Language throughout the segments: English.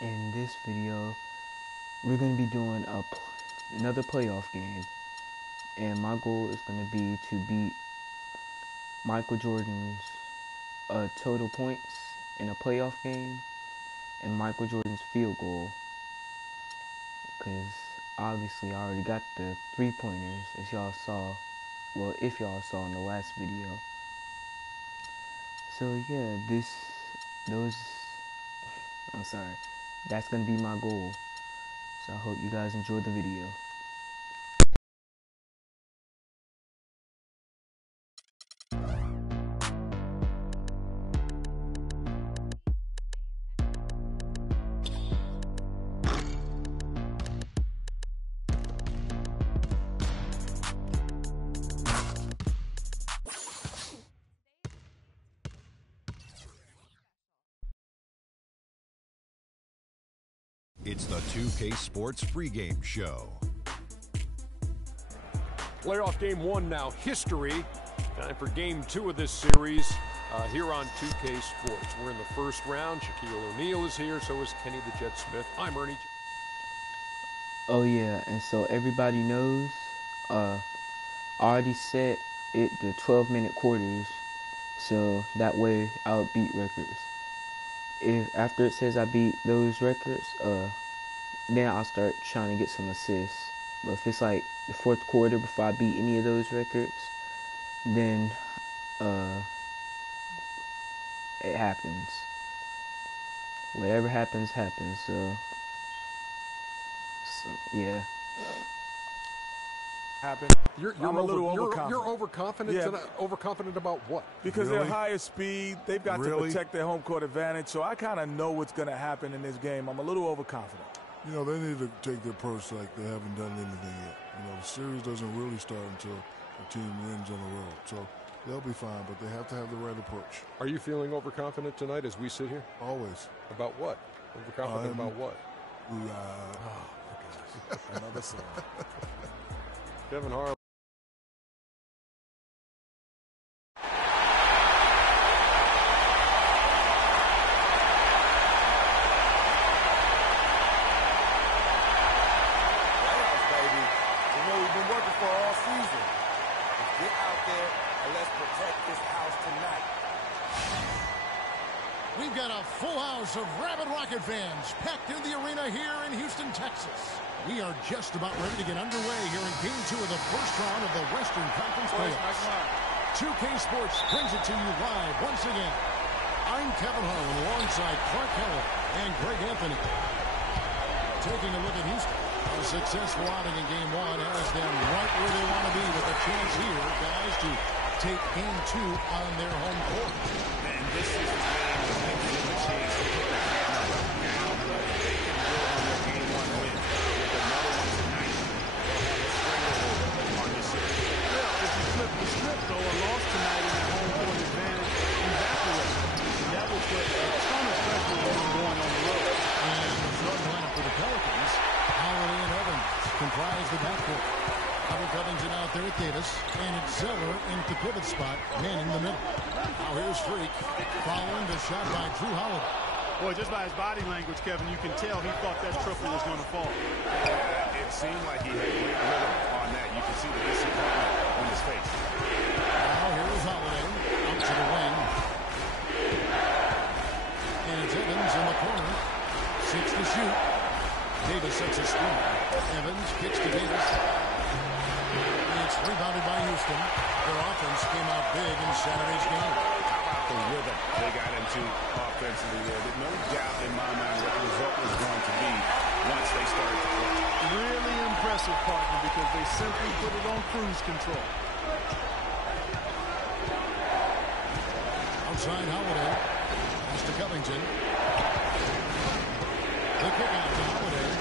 In this video, we're going to be doing another playoff game, and my goal is going to be to beat Michael Jordan's total points in a playoff game and Michael Jordan's field goal, because obviously I already got the 3-pointers, as y'all saw, well, if y'all saw in the last video. So yeah, that's going to be my goal. So I hope you guys enjoyed the video. It's the 2K Sports pregame show. Playoff game one now, history. Time for game two of this series here on 2K Sports. We're in the first round. Shaquille O'Neal is here, so is Kenny the Jet Smith. I'm Ernie. Oh yeah, and so everybody knows, I already set it to 12-minute quarters, so that way I'll beat records. If after it says I beat those records, then I'll start trying to get some assists. But if it's like the fourth quarter before I beat any of those records, then it happens. Whatever happens, happens. So yeah. You're I'm a little overconfident. You're overconfident. Yeah. Overconfident about what? Because they're higher speed, they've got to protect their home court advantage, so I kind of know what's going to happen in this game. I'm a little overconfident. You know, they need to take their approach like they haven't done anything yet. You know, the series doesn't really start until a team wins on the road. So they'll be fine, but they have to have the right approach. Are you feeling overconfident tonight as we sit here? Always. About what? Overconfident about what? Oh, my gosh. Another song. Kevin Harlan. We've got a full house of rabid Rocket fans packed in the arena here in Houston, Texas. We are just about ready to get underway here in Game 2 of the first round of the Western Conference playoffs. 2K Sports brings it to you live once again. I'm Kevin Harlan alongside Clark Keller and Greg Anthony. Taking a look at Houston. A successful outing in Game 1 has them right where they want to be with a chance here, guys, to take Game 2 on their home court. And this is the game that gives them a chance to put the hammer down. They can build on their Game 1 win with another one tonight. They'll have a stranglehold on this series. Well, if you flip the script, though, a loss tonight in that home court advantage evaporates. And that was what a ton of pressure was going on the road. And the starting lineup for the Pelicans, Holiday and Evans comprise the backcourt. Covington out there at Davis, and it's Zeller in the pivot spot, manning the middle. Now here's Freak, following the shot by Drew Holiday. Boy, just by his body language, Kevin, you can tell he thought that triple was going to fall. It seemed like he had great rhythm on that. You can see the disappointment on his face. Now here's Holiday, out to the wing. And it's Evans in the corner. 6 to shoot. Davis sets a screen. Evans kicks to Davis. It's rebounded by Houston. Their offense came out big in Saturday's game. How about the rhythm they got into offensively there? There's no doubt in my mind what the result was going to be once they started to play. Really impressive, partner, because they simply put it on cruise control. Outside Holiday. Pass to Covington. The kick out to Holiday.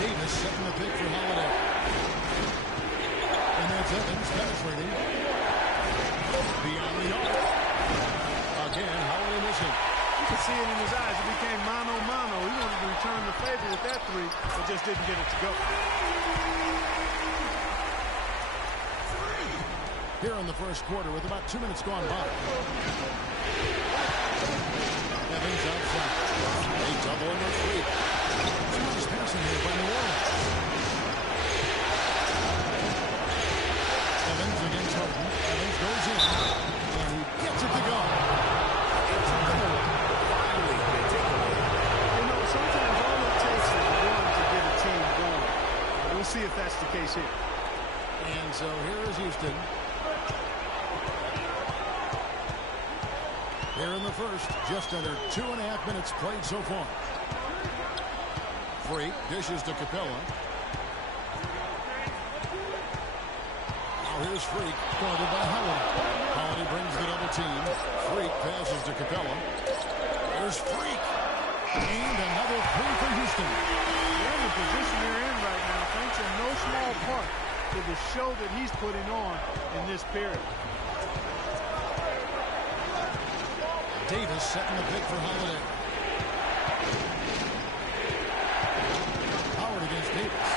Davis setting the pick for Holiday. And that's Evans penetrating. Beyond the arc. Again, Holiday missing. You can see it in his eyes. It became mano-mano. He wanted to return the favor with that three, but just didn't get it to go. Here in the first quarter with about 2 minutes gone by. Evans outside. A double under Freak. Nice passing here by New Orleans. Evans against Harden. Evans goes in. And he gets it to go. It's good. Finally, they take a lead. You know, sometimes all it takes is one to get a team going. We'll see if that's the case here. And so here is Houston. Here in the first, just under 2.5 minutes played so far. Freak dishes to Capella. Now here's Freak, guarded by Holiday. Holiday brings the double team. Freak passes to Capella. There's Freak. And another three for Houston. They're in the position they're in right now, thanks in no small part to the show that he's putting on in this period. Davis setting the pick for Holiday. Howard against Davis.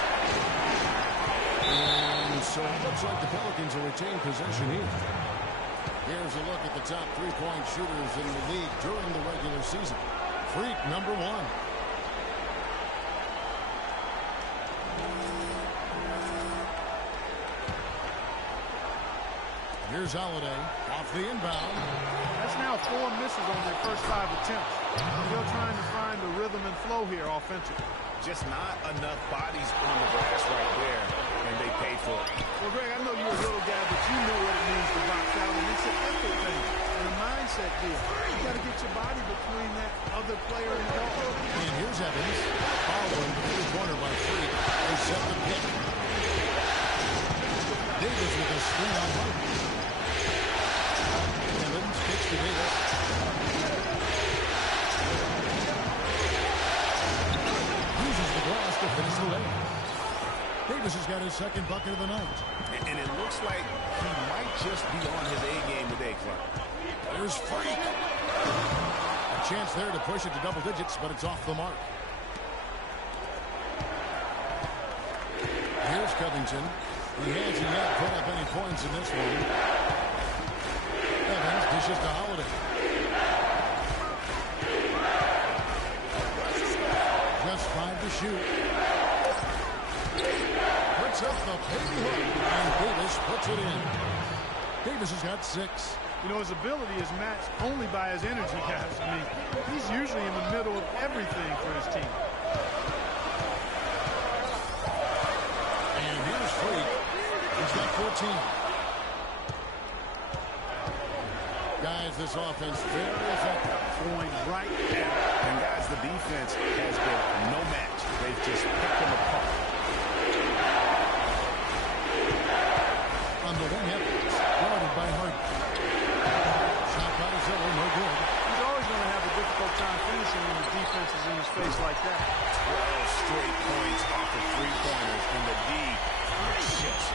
And so it looks like the Pelicans will retain possession here. Here's a look at the top three-point shooters in the league during the regular season. Freak, number one. Here's Holiday off the inbound. That's now 4 misses on their first 5 attempts. Still trying to find the rhythm and flow here offensively. Just not enough bodies on the glass right there, and they paid for it. Well, Greg, I know you're a little guy, but you know what it means to box out, and it's an effort thing and a mindset deal. You got to get your body between that other player and the ball. And here's Evans following the three-pointer by Freak. They set the pick. Davis with a screen on Harden. Evans kicks to Davis. Uses the glass to finish the lane. Davis has got his second bucket of the night. And it looks like he might just be on his A game today, Clark. There's Freak. A chance there to push it to double digits, but it's off the mark. Here's Covington. He hasn't yet put up any points in this one. Evans dishes to Holiday. Just 5 to shoot. Puts up the baby hook, and Davis puts it in. Davis has got 6. You know, his ability is matched only by his energy, guys. I mean, he's usually in the middle of everything for his team. And here's Freak. He's got 14. Guys, this offense very effective. Going right at it. And guys, the defense has been no match. They've just picked them apart. On the wing, Evans, guarded by Harden. Shot by Ziller, no good. He's always going to have a difficult time finishing when the defense is in his face like that. 12 straight points off of three-pointers, and the D shifts.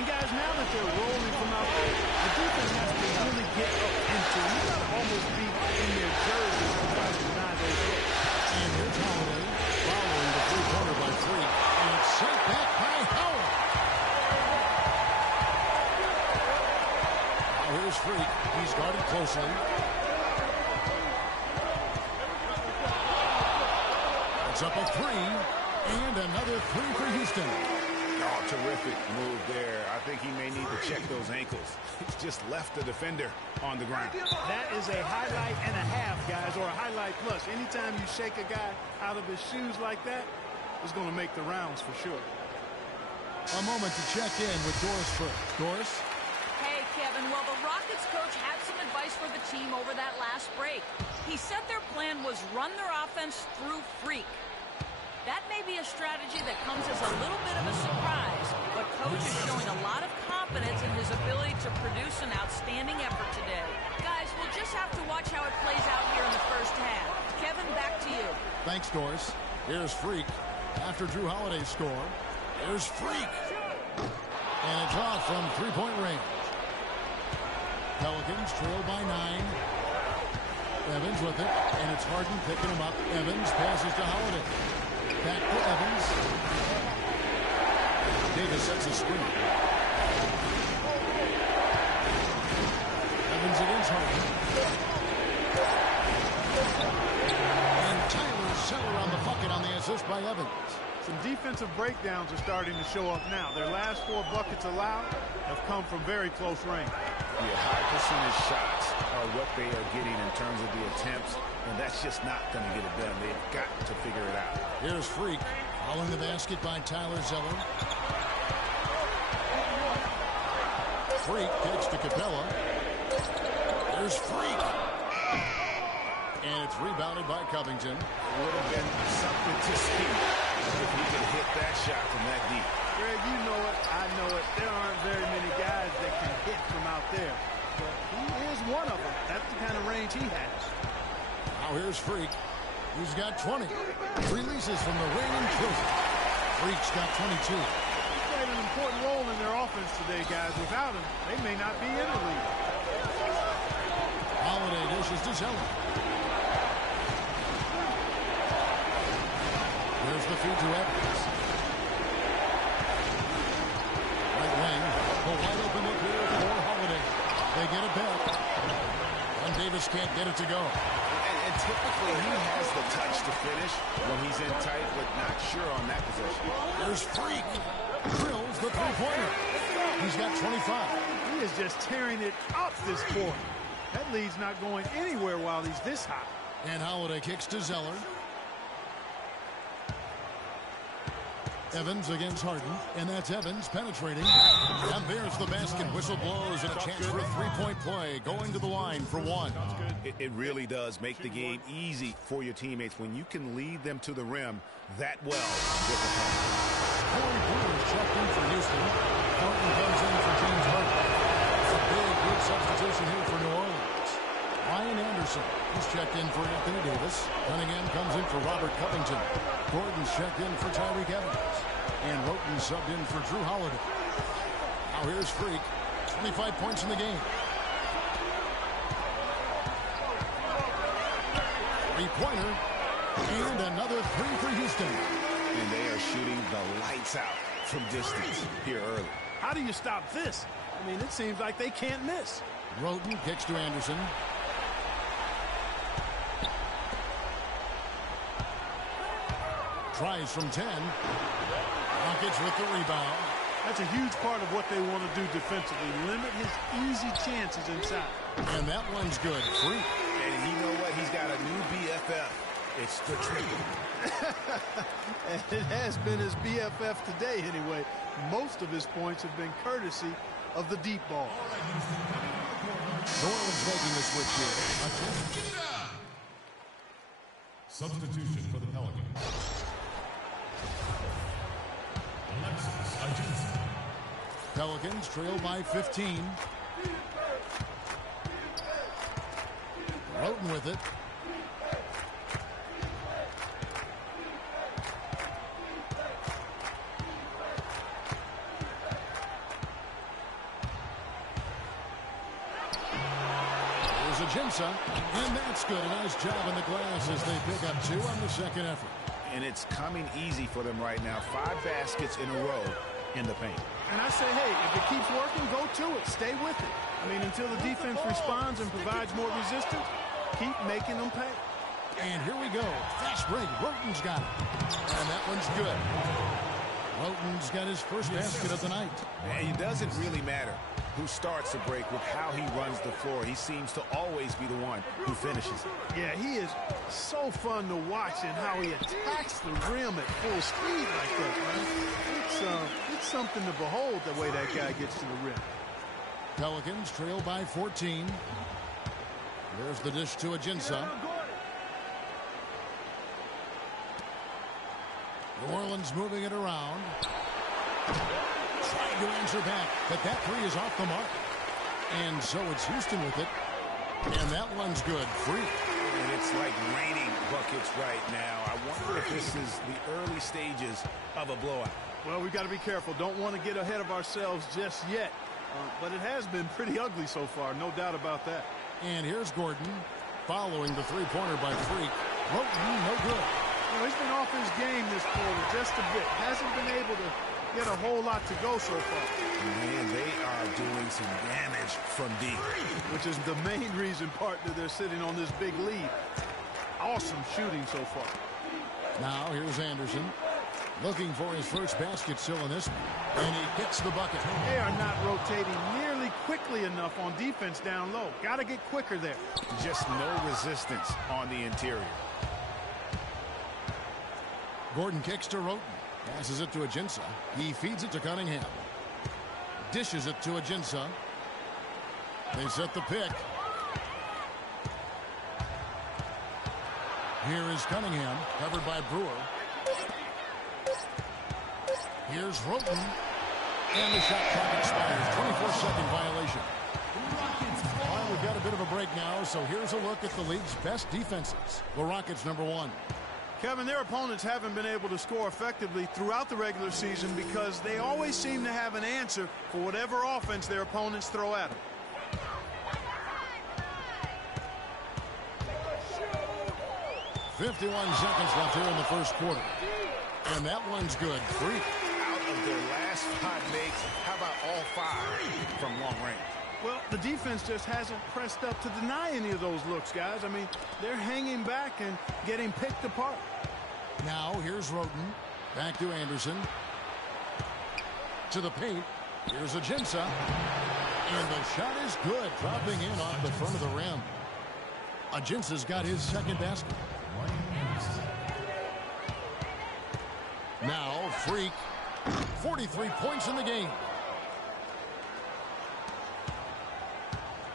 And guys, now that they're rolling from out there, the defense has to really get up into it. You got to almost be in their jersey to try to deny those looks. And here's Holiday, following the three-pointer by Freak. And it's sent back by Howard. Now here's Freak. He's guarded closely. It's up a 3. And another 3 for Houston. Oh, terrific move there. I think he may need to check those ankles. He's just left the defender on the ground. That is a highlight and a half, guys, or a highlight plus. Anytime you shake a guy out of his shoes like that, it's going to make the rounds for sure. A moment to check in with Doris first. Doris? Hey, Kevin. Well, the Rockets coach had some advice for the team over that last break. He said their plan was run their offense through Freak. That may be a strategy that comes as a little bit of a surprise, but coach is showing a lot of confidence in his ability to produce an outstanding effort today. Guys, we'll just have to watch how it plays out here in the first half. Kevin, back to you. Thanks, Doris. Here's Freak. After Drew Holiday's score, here's Freak. And it's off from three-point range. Pelicans trail by 9. Evans with it, and it's Harden picking him up. Evans passes to Holiday. Back to Evans. Davis sets a screen. Evans against Harden. defensive breakdowns are starting to show up now. Their last 4 buckets allowed have come from very close range. Yeah, high percentage shots are what they are getting in terms of the attempts, and that's just not going to get it done. They've got to figure it out. Here's Freak, following the basket by Tyler Zeller. Freak kicks to Capella. There's Freak. And it's rebounded by Covington. It would have been something to see if he could hit that shot from that deep. Greg, you know it, I know it. There aren't very many guys that can hit from out there. But he is one of them. That's the kind of range he has. Now here's Freak. He's got 20. Releases from the reigning trophy. Freak's got 22. He played an important role in their offense today, guys. Without him, they may not be in the league. Holiday dishes to Zeller. There's the feed to Evans. Right wing. A wide open look here for Holiday. They get it back. And Davis can't get it to go. And typically he has the touch to finish when he's in tight, but not sure on that possession. There's Freak. Drills the three-pointer. He's got 25. He is just tearing it up this quarter. That lead's not going anywhere while he's this hot. And Holiday kicks to Zeller. Evans against Harden, and that's Evans penetrating. And there's the basket. Whistle blows and a chance for a three-point play. Going to the line for one. It really does make the game easy for your teammates when you can lead them to the rim that well with the pass. Corey Brewer checked in for Houston. Thornton comes in for James Harden. It's a big, good substitution here for New Orleans. Ryan Anderson is checked in for Anthony Davis. Cunningham comes in for Robert Covington. Gordon's checked in for Tyreke Evans. And Roten subbed in for Drew Holiday. Now here's Freak. 25 points in the game. Three-pointer. And another three for Houston. And they are shooting the lights out from distance here early. How do you stop this? I mean, it seems like they can't miss. Roten kicks to Anderson. Tries from 10. Rockets with the rebound. That's a huge part of what they want to do defensively. Limit his easy chances inside. And that one's good. Free. And you know what? He's got a new BFF. It's the triple. And it has been his BFF today anyway. Most of his points have been courtesy of the deep ball. New Orleans making the switch here. Substitution for the Pelicans. Pelicans trail by 15. Roten with it. There's a Jinsa, and that's good. A nice job in the glass as they pick up 2 on the second effort. And it's coming easy for them right now. 5 baskets in a row in the paint. And I say, hey, if it keeps working, go to it. Stay with it. I mean, until the defense responds and provides more resistance, keep making them pay. And here we go. Fast break. Roten's got it. And that one's good. Roten's got his first basket of the night. And it doesn't really matter who starts the break with how he runs the floor. He seems to always be the one who finishes it. Yeah, he is so fun to watch and how he attacks the rim at full speed like that, man. It's something to behold the way that guy gets to the rim. Pelicans trail by 14. There's the dish to Ajinça. New Orleans moving it around. Trying to answer back, but that three is off the mark. And so it's Houston with it. And that one's good. Free. And it's like raining buckets right now. I wonder if this is the early stages of a blowout. Well, we've got to be careful. Don't want to get ahead of ourselves just yet. But it has been pretty ugly so far, no doubt about that. And here's Gordon following the three-pointer by Freak. Roten, no good. You know, he's been off his game this quarter just a bit. Hasn't been able to get a whole lot to go so far. Man, they are doing some damage from deep. Which is the main reason, partner, they're sitting on this big lead. Awesome shooting so far. Now here's Anderson. Looking for his first basket still in this one. And he gets the bucket. They are not rotating nearly quickly enough on defense down low. Got to get quicker there. Just no resistance on the interior. Gordon kicks to Roten. Passes it to Ajinça. He feeds it to Cunningham. Dishes it to Ajinça. They set the pick. Here is Cunningham, covered by Brewer. Here's Roten. And the shot clock expires. 24-second violation. All right, we've got a bit of a break now, so here's a look at the league's best defenses. The Rockets, number 1. Kevin, their opponents haven't been able to score effectively throughout the regular season because they always seem to have an answer for whatever offense their opponents throw at them. .51 seconds left here in the first quarter. And that one's good. Freak. Out of their last 5 makes, how about all 5 from long range? Well, the defense just hasn't pressed up to deny any of those looks, guys. I mean, they're hanging back and getting picked apart. Now, here's Roten. Back to Anderson. To the paint. Here's Ajinça. And the shot is good. Dropping in off the front of the rim. Ajinça's got his second basket. Now, Freak. 43 points in the game.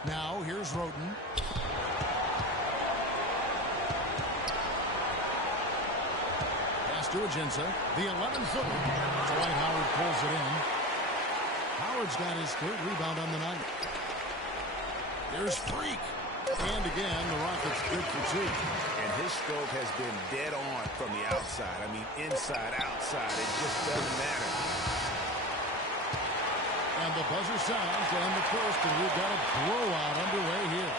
Now, here's Roten. Pass to Ajinça. The 11-footer. Dwight Howard pulls it in. Howard's got his 3rd rebound on the night. There's Freak. And again, the Rockets good for 2. And his stroke has been dead on from the outside. I mean, inside, outside. It just doesn't matter. And the buzzer sounds to end the first, and we've got a blowout underway here.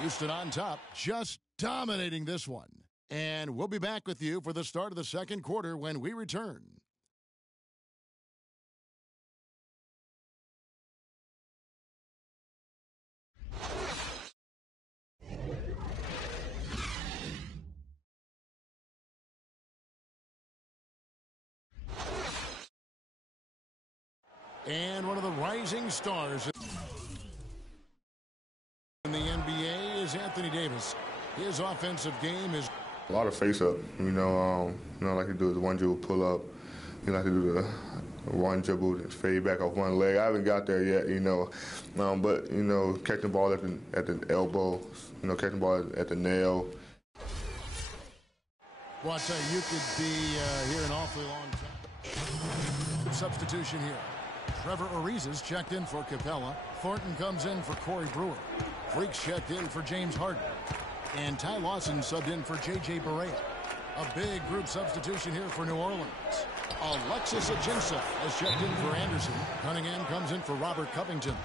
Houston on top, just dominating this one. And we'll be back with you for the start of the second quarter when we return. And one of the rising stars in the NBA is Anthony Davis. His offensive game is a lot of face-up. I like to do the one dribble pull-up. You like to do the one dribble and fade back off one leg. I haven't got there yet, but catching the ball at the elbow, catching the ball at the nail. Well, I'll tell you, you could be here an awfully long time. Substitution here. Trevor Ariza's checked in for Capella. Thornton comes in for Corey Brewer. Freaks checked in for James Harden. And Ty Lawson subbed in for J.J. Barea. A big group substitution here for New Orleans. Alexis Ajinça has checked in for Anderson. Cunningham comes in for Robert Covington.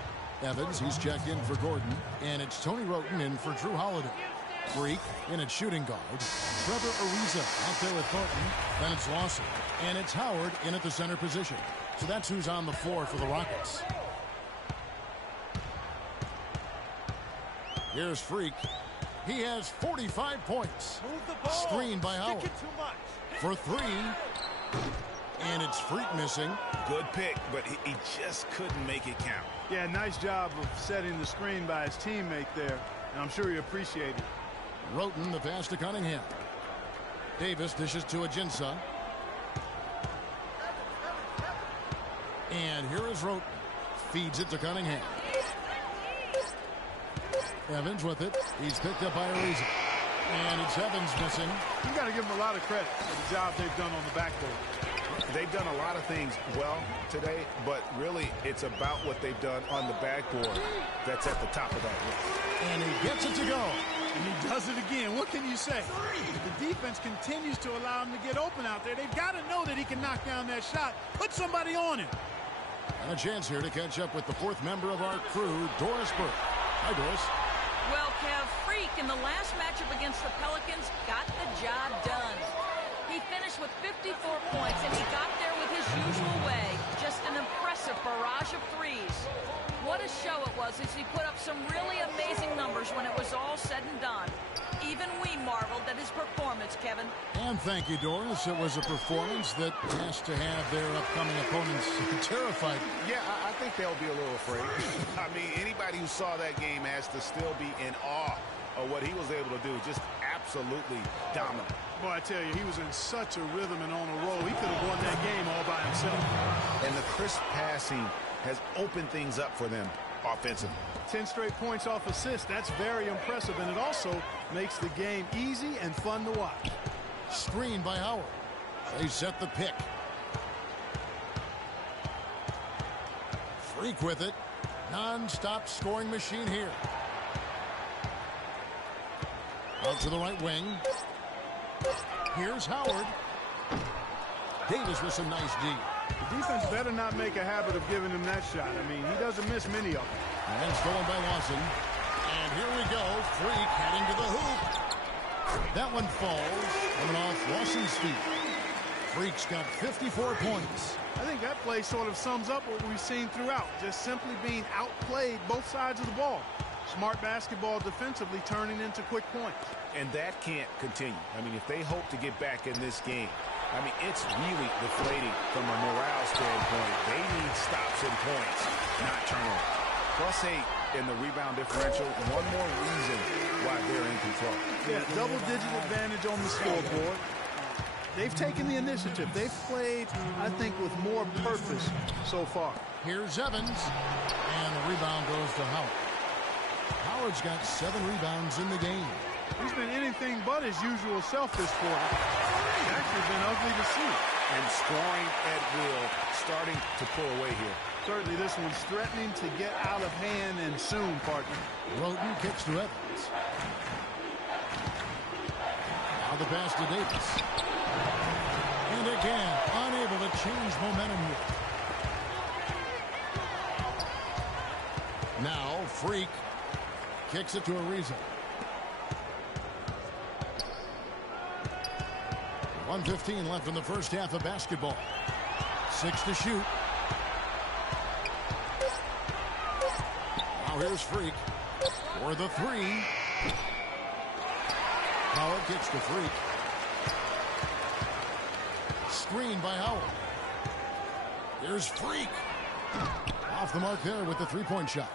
Evans, he's checked in for Gordon. And it's Tony Roten in for Drew Holiday. Freak in at shooting guard. Trevor Ariza out there with Thornton. Then it's Lawson. And it's Howard in at the center position. So that's who's on the floor for the Rockets. Here's Freak. He has 45 points. Screened by Howard. For 3. And it's Freak missing. Good pick, but he just couldn't make it count. Yeah, nice job of setting the screen by his teammate there. And I'm sure he appreciated it. Roten, the pass to Cunningham. Davis dishes to Ajinça. And here is Roten. Feeds it to Cunningham. Evans with it. He's picked up by Ariza. And it's Evans missing. You got to give them a lot of credit for the job they've done on the backboard. They've done a lot of things well today, but really it's about what they've done on the backboard that's at the top of that list. And he gets it to go. And he does it again. What can you say? The defense continues to allow him to get open out there. They've got to know that he can knock down that shot. Put somebody on him. And a chance here to catch up with the 4th member of our crew, Doris Burke. Hi, Doris. Well, Kev, Freak in the last matchup against the Pelicans got the job done. He finished with 54 points, and he got there with his usual way. Just an impressive barrage of threes. What a show it was as he put up some really amazing numbers when it was all said and done. Even we marveled at his performance, Kevin. And thank you, Doris. It was a performance that has to have their upcoming opponents terrified. Yeah, I think they'll be a little afraid. I mean, anybody who saw that game has to still be in awe of what he was able to do. Just absolutely dominant. Boy, I tell you, he was in such a rhythm and on a roll. He could have won that game all by himself. And the crisp passing has opened things up for them offensively. 10 straight points off assists. That's very impressive, and it also makes the game easy and fun to watch. Screen by Howard. They set the pick. Freak with it. Non-stop scoring machine here. Out to the right wing. Here's Howard. Davis with some nice D. The defense better not make a habit of giving him that shot. I mean, he doesn't miss many of them. And stolen by Lawson. And here we go. Freak heading to the hoop. That one falls. Coming off Lawson's feet. Freak's got 54 points. I think that play sort of sums up what we've seen throughout. Just simply being outplayed both sides of the ball. Smart basketball defensively turning into quick points. And that can't continue. I mean, if they hope to get back in this game, I mean, it's really deflating from a morale standpoint. They need stops and points, not turnovers. +8 in the rebound differential. One more reason why they're in control. Yeah, double-digit advantage on the scoreboard. They've taken the initiative. They've played, I think, with more purpose so far. Here's Evans. And the rebound goes to Howard. Howard's got 7 rebounds in the game. He's been anything but his usual self this quarter. It's actually been ugly to see. And scoring at will, starting to pull away here. Certainly this one's threatening to get out of hand and soon, partner. Roden kicks to Evans. Now the pass to Davis. And again, unable to change momentum here. Now, Freak kicks it to Ariza. 1:15 left in the first half of basketball. 6 to shoot. Now here's Freak for the 3. Howard kicks to Freak. Screen by Howard. Here's Freak. Off the mark there with the 3-point shot.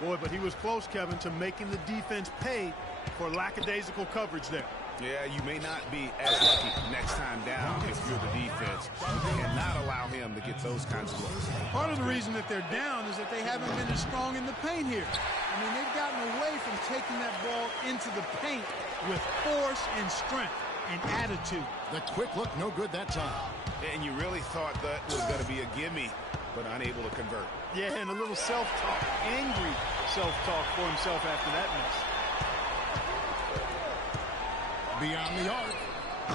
Boy, but he was close, Kevin, to making the defense pay for lackadaisical coverage there. Yeah, you may not be as lucky next time down if you're the defense. You cannot allow him to get those kinds of looks. Part of the reason that they're down is that they haven't been as strong in the paint here. I mean, they've gotten away from taking that ball into the paint with force and strength and attitude. The quick look, no good that time. And you really thought that was going to be a gimme, but unable to convert. Yeah, and a little self-talk, angry self-talk for himself after that mess. Beyond the arc.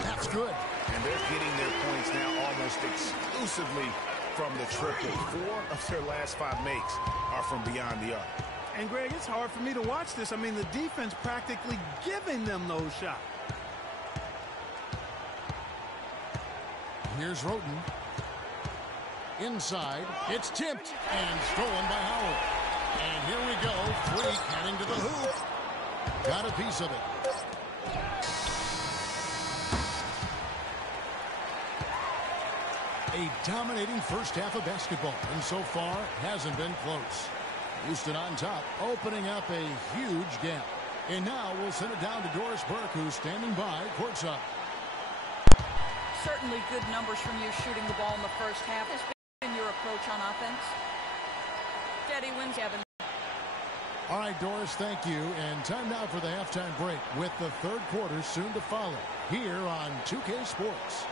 That's good. And they're getting their points now almost exclusively from the triple. 4 of their last 5 makes are from beyond the arc. And, Greg, it's hard for me to watch this. I mean, the defense practically giving them those shots. Here's Roden. Inside. It's tipped and stolen by Howard. And here we go. Freak heading to the hoop. Got a piece of it. A dominating first half of basketball, and so far hasn't been close. Houston on top, opening up a huge gap. And now we'll send it down to Doris Burke, who's standing by courtside. Certainly good numbers from you shooting the ball in the first half. Has been your approach on offense? Steady wins, Kevin. All right, Doris, thank you. And time now for the halftime break with the third quarter soon to follow here on 2K Sports.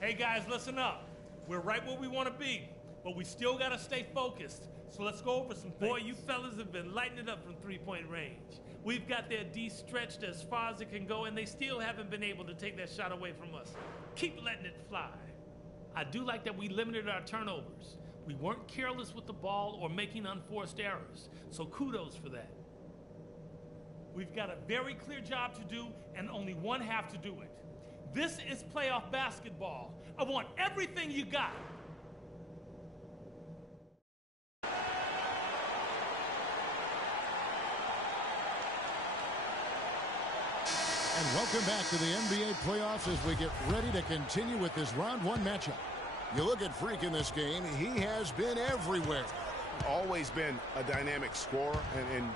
Hey guys, listen up. We're right where we want to be, but we still got to stay focused. So let's go over some things. Boy, you fellas have been lighting it up from three-point range. We've got their D stretched as far as it can go, and they still haven't been able to take that shot away from us. Keep letting it fly. I do like that we limited our turnovers. We weren't careless with the ball or making unforced errors, so kudos for that. We've got a very clear job to do, and only one half to do it. This is playoff basketball. I want everything you got. And welcome back to the NBA playoffs as we get ready to continue with this round one matchup. You look at Freak in this game, he has been everywhere. Always been a dynamic scorer, and